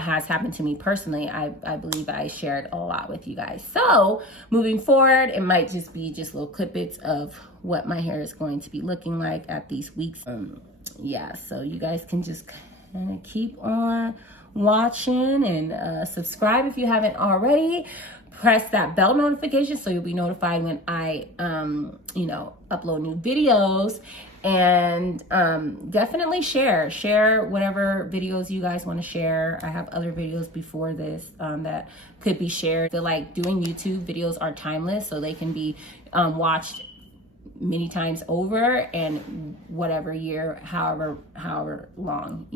has happened to me personally. I believe I shared a lot with you guys. So moving forward, it might just be little clip-its of what my hair is going to be looking like at these weeks. So you guys can just kind of keep on watching, and subscribe if you haven't already. Press that bell notification so you'll be notified when I upload new videos. And definitely share whatever videos you guys want to share. I have other videos before this that could be shared. I feel like doing YouTube videos are timeless, so they can be watched many times over, and whatever year, however long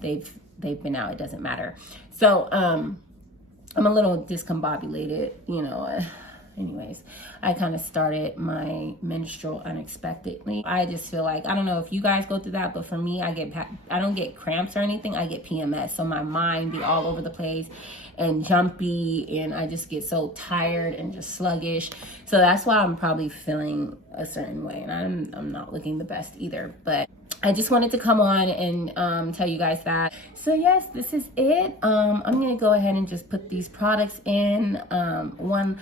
they've been out, it doesn't matter. So I'm a little discombobulated, anyways. I kind of started my menstrual unexpectedly. I just feel like, I don't know if you guys go through that, but for me, I don't get cramps or anything. I get PMS. So my mind be all over the place and jumpy, and I just get so tired and just sluggish. So that's why I'm probably feeling a certain way, and I'm not looking the best either. But I just wanted to come on and tell you guys that. So yes, this is it. I'm gonna go ahead and just put these products in one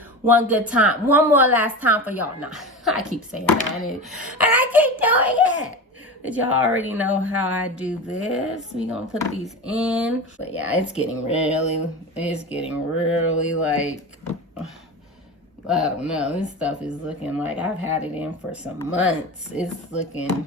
good time, one more last time for y'all. Nah, I keep saying that, and I keep doing it. But y'all already know how I do this. We gonna put these in. But yeah, it's getting really like, I don't know. This stuff is looking like I've had it in for some months. It's looking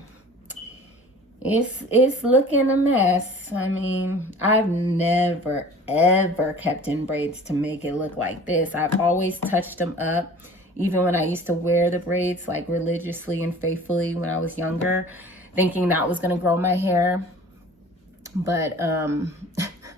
a mess. I mean, I've never ever kept in braids to make it look like this. I've always touched them up, even when I used to wear the braids like religiously and faithfully when I was younger, thinking that was gonna grow my hair. But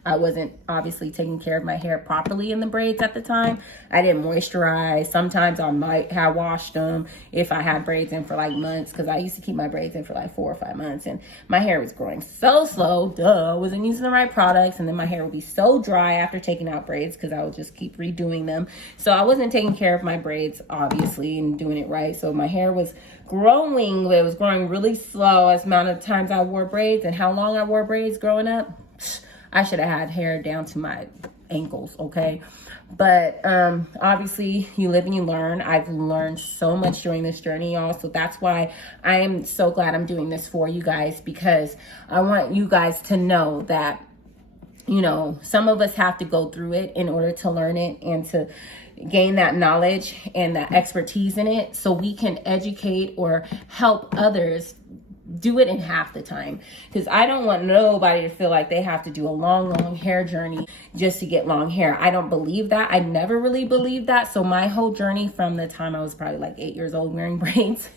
I wasn't obviously taking care of my hair properly in the braids at the time. I didn't moisturize. Sometimes I might have washed them if I had braids in for like months, because I used to keep my braids in for like 4 or 5 months, and my hair was growing so slow. I wasn't using the right products, and then my hair would be so dry after taking out braids because I would just keep redoing them. So I wasn't taking care of my braids, obviously, and doing it right. So my hair was growing, but it was growing really slow as the amount of times I wore braids and how long I wore braids growing up. I should have had hair down to my ankles, okay? But obviously you live and you learn. I've learned so much during this journey, y'all. So that's why I am so glad I'm doing this for you guys, because I want you guys to know that, you know, some of us have to go through it in order to learn it and to gain that knowledge and that expertise in it, so we can educate or help others do it in half the time. Because I don't want nobody to feel like they have to do a long hair journey just to get long hair. I don't believe that. I never really believed that. So my whole journey from the time I was probably like 8 years old wearing braids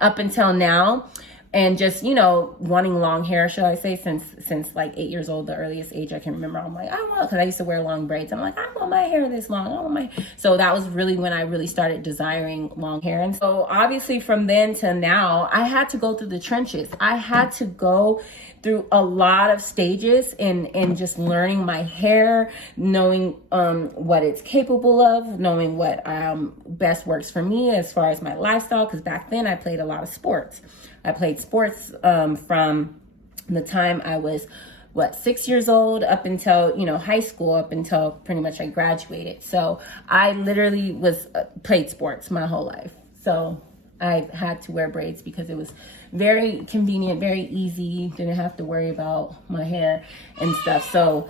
up until now, and just, you know, wanting long hair, shall I say, since like 8 years old, the earliest age I can remember. I'm like, I want, because I used to wear long braids. I'm like, I want my hair this long. I want my, so that was really when I really started desiring long hair. And so obviously from then to now, I had to go through the trenches. I had to go through a lot of stages in just learning my hair, knowing what it's capable of, knowing what best works for me as far as my lifestyle. Because back then I played a lot of sports. I played sports from the time I was, 6 years old up until, you know, high school, up until pretty much I graduated. So I literally played sports my whole life. So I had to wear braids because it was very convenient, very easy. Didn't have to worry about my hair and stuff. So,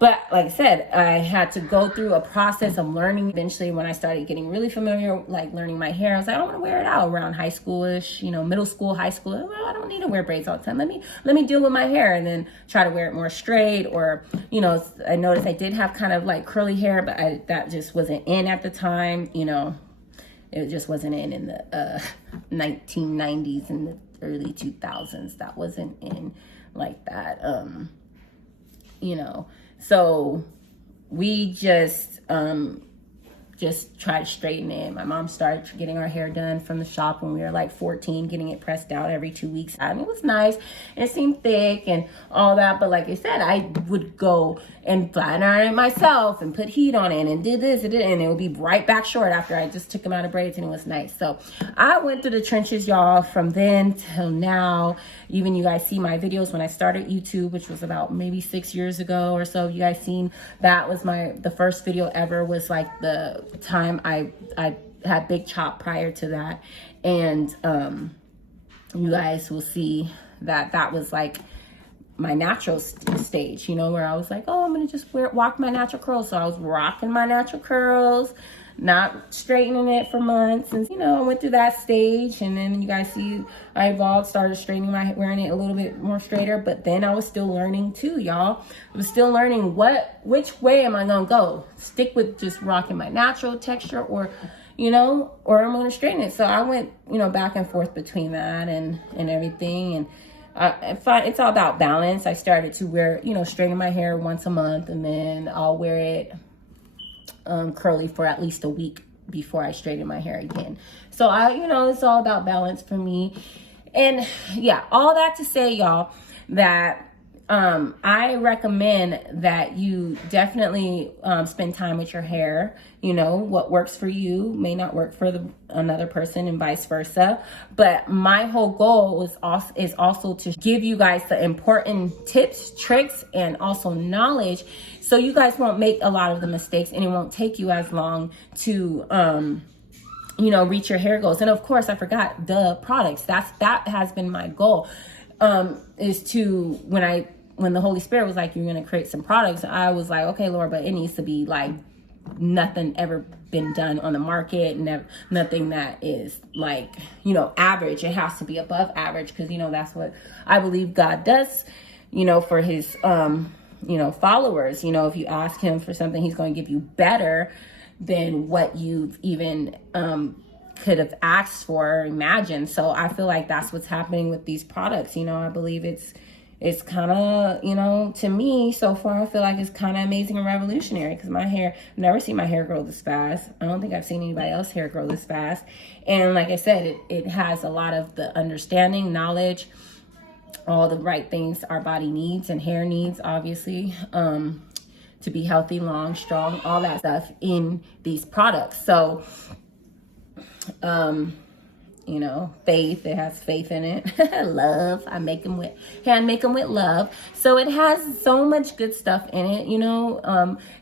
but like I said, I had to go through a process of learning. Eventually, when I started getting really familiar, like learning my hair, I was like, I want to wear it out around high schoolish, you know, middle school, high school. Well, I don't need to wear braids all the time. Let me deal with my hair, and then try to wear it more straight. Or, you know, I noticed I did have kind of like curly hair, but that just wasn't in at the time. You know, it just wasn't in the 1990s and the early 2000s. That wasn't in like that. You know. So we just try to straighten it. My mom started getting our hair done from the shop when we were like 14, getting it pressed out every 2 weeks. I mean, it was nice and it seemed thick and all that. But like I said, I would go and flatten iron it myself and put heat on it and did this and it would be right back short after I just took them out of braids, and it was nice. So I went through the trenches, y'all, from then till now. Even you guys see my videos when I started YouTube, which was about maybe 6 years ago or so. You guys seen that was the first video ever, was like the time I had big chop prior to that. And you guys will see that was like my natural stage, you know, where I was like, oh, I'm gonna just walk my natural curls. So I was rocking my natural curls, not straightening it for months. And, you know, I went through that stage, and then you guys see I evolved, started straightening wearing it a little bit more straighter. But then I was still learning too, y'all. I was still learning which way am I gonna go? Stick with just rocking my natural texture, or, you know, or I'm gonna straighten it. So I went, you know, back and forth between that and everything. And it's all about balance. I started to wear, you know, straighten my hair once a month, and then I'll wear it curly for at least a week before I straighten my hair again. So you know, it's all about balance for me. And yeah, all that to say, y'all, that I recommend that you definitely spend time with your hair. You know, what works for you may not work for another person, and vice versa. But my whole goal is also to give you guys the important tips, tricks, and also knowledge, so you guys won't make a lot of the mistakes, and it won't take you as long to you know, reach your hair goals. And of course, I forgot the products. That has been my goal, is to, when the Holy Spirit was like, you're going to create some products, I was like, okay, Lord, but it needs to be like nothing ever been done on the market, nothing that is like, you know, average. It has to be above average, because, you know, that's what I believe God does, you know, for his, you know, followers. You know, if you ask him for something, he's going to give you better than what you've even could have asked for or imagined. So I feel like that's what's happening with these products. You know, I believe it's kind of, you know, to me so far, I feel like it's kind of amazing and revolutionary, because my hair, I've never seen my hair grow this fast. I don't think I've seen anybody else hair grow this fast. And like I said, it has a lot of the understanding, knowledge, all the right things our body needs and hair needs, obviously, to be healthy, long, strong, all that stuff in these products. So, you you know, faith. It has faith in it. Love. I make them with, hand make them with love. So it has so much good stuff in it, you know,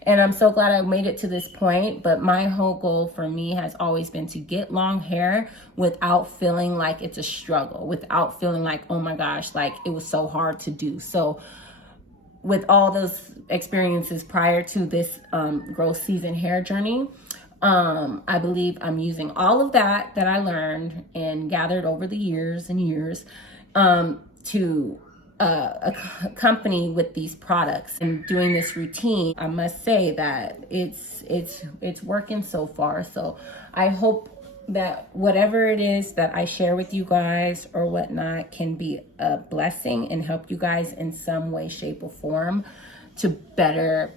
and I'm so glad I made it to this point. But my whole goal for me has always been to get long hair without feeling like it's a struggle, without feeling like, oh my gosh, like it was so hard to do. So with all those experiences prior to this growth season hair journey, I believe I'm using all of that I learned and gathered over the years and years to accompany with these products and doing this routine. I must say that it's working so far. So I hope that whatever it is that I share with you guys or whatnot can be a blessing and help you guys in some way, shape, or form to better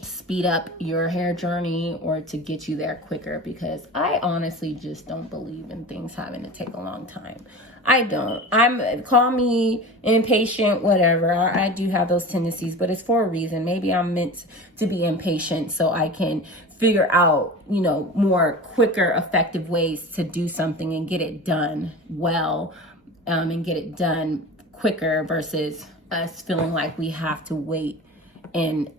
speed up your hair journey or to get you there quicker, because I honestly just don't believe in things having to take a long time. I don't. Call me impatient, whatever. I do have those tendencies, but it's for a reason. Maybe I'm meant to be impatient so I can figure out, you know, more quicker, effective ways to do something and get it done well, and get it done quicker versus us feeling like we have to wait and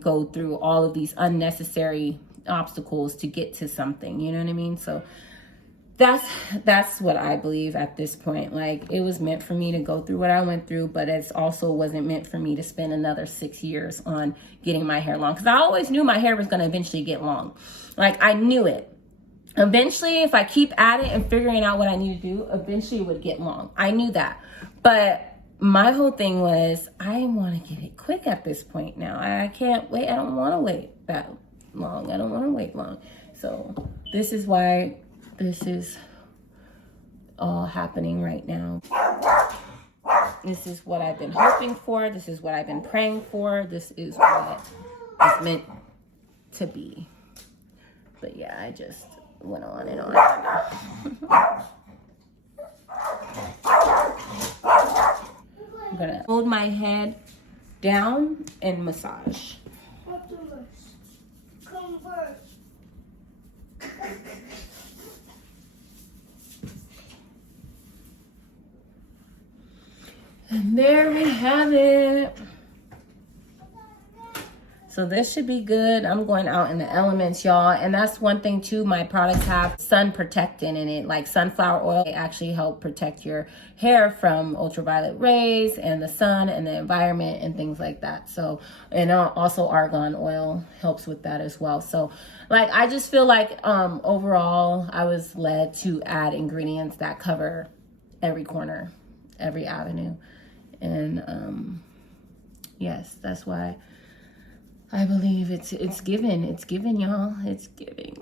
go through all of these unnecessary obstacles to get to something. You know what I mean? So that's what I believe at this point. Like, it was meant for me to go through what I went through, but it's also wasn't meant for me to spend another 6 years on getting my hair long, because I always knew my hair was going to eventually get long. Like, I knew it. Eventually, if I keep at it and figuring out what I need to do, eventually it would get long. I knew that. But my whole thing was, I want to get it quick at this point now. I can't wait. I don't want to wait that long. I don't want to wait long. So this is why this is all happening right now. This is what I've been hoping for. This is what I've been praying for. This is what is meant to be. But yeah, I just went on and on. I'm gonna hold my head down and massage. And there we have it. So this should be good. I'm going out in the elements, y'all. And that's one thing too, my products have sun protectant in it, like sunflower oil. They actually help protect your hair from ultraviolet rays and the sun and the environment and things like that. So, and also argan oil helps with that as well. So like, I just feel like overall, I was led to add ingredients that cover every corner, every avenue. And yes, that's why I believe it's given. It's given, y'all. It's giving.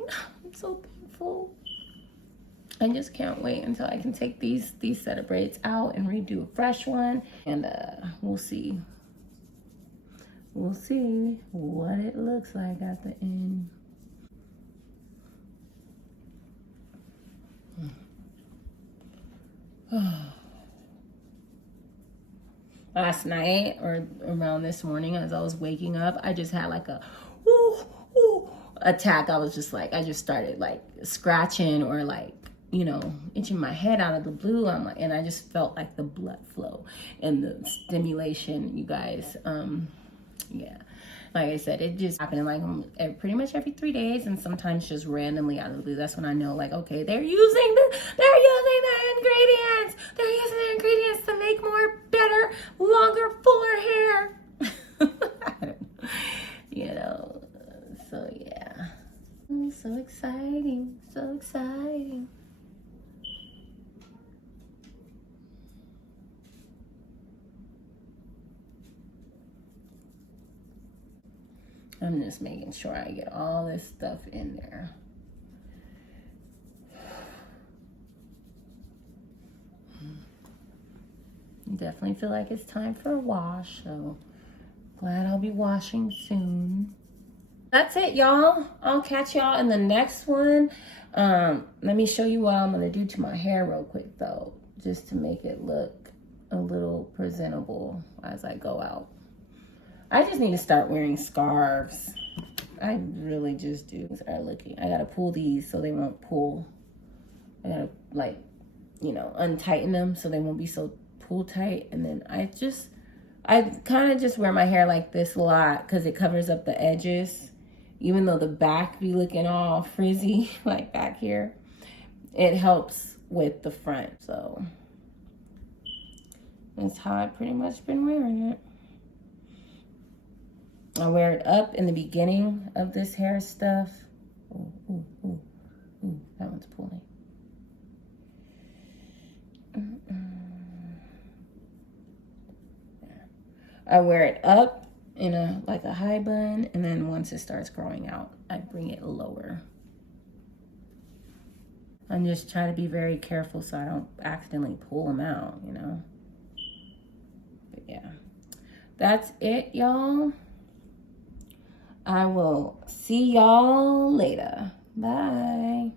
I'm so thankful. I just can't wait until I can take these set of braids out and redo a fresh one. And we'll see. We'll see what it looks like at the end. Last night or around this morning as I was waking up, I just had like a attack. I was just like, I just started like scratching or like, you know, itching my head out of the blue. I'm like, and I just felt like the blood flow and the stimulation, you guys. Yeah, like I said, it just happened like pretty much every 3 days, and sometimes just randomly out of the blue. That's when I know, like, okay, they're using the ingredients. They're using the ingredients to make more, better, longer, fuller hair. You know, so yeah. Oh, so exciting, so exciting. I'm just making sure I get all this stuff in there. Definitely feel like it's time for a wash, so glad I'll be washing soon. That's it, y'all. I'll catch y'all in the next one. Let me show you what I'm gonna do to my hair real quick though, just to make it look a little presentable as I go out. I just need to start wearing scarves. I really just do. I gotta pull these so they won't pull I gotta like, you know, untighten them so they won't be so pull tight. And then I kind of just wear my hair like this a lot because it covers up the edges. Even though the back be looking all frizzy, like back here, it helps with the front. So that's how I've pretty much been wearing it. I wear it up in the beginning of this hair stuff. Ooh, ooh, ooh, ooh, that one's pulling. I wear it up in a like a high bun, and then once it starts growing out, I bring it lower. I'm just trying to be very careful so I don't accidentally pull them out, you know. But yeah, that's it, y'all. I will see y'all later. Bye.